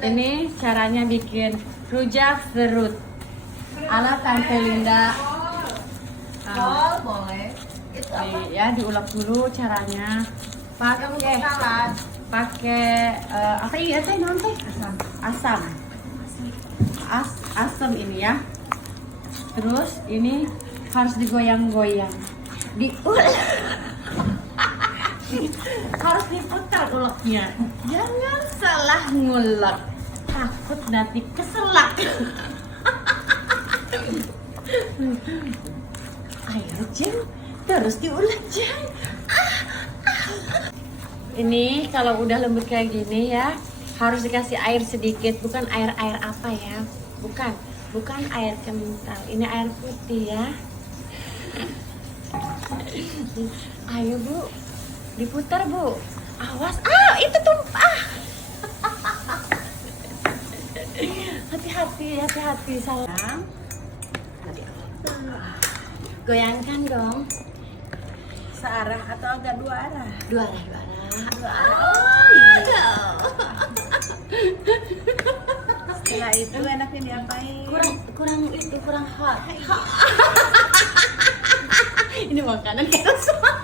Ini caranya bikin rujak serut ala Tante Linda. Boleh. Itu apa? Nih, ya diulek dulu caranya. Pakai apa iya teh nanti? Asam. Asam ini ya. Terus ini harus digoyang-goyang. Harus diputar uleknya. Jangan salah ngulek. Takut nanti keselak. Ayo Jeng, terus diulek Jeng. Ini kalau udah lembut kayak gini ya, harus dikasih air sedikit, bukan air apa ya, bukan air kental, ini air putih ya. Ayo Bu, diputar Bu, awas, itu tumpah. Hati-hati sayang. Goyangkan dong. Searah atau agak dua arah? Dua arah. Oh iya. Setelah itu enaknya diapain? Kurang hot. Ini makanan kayak semua.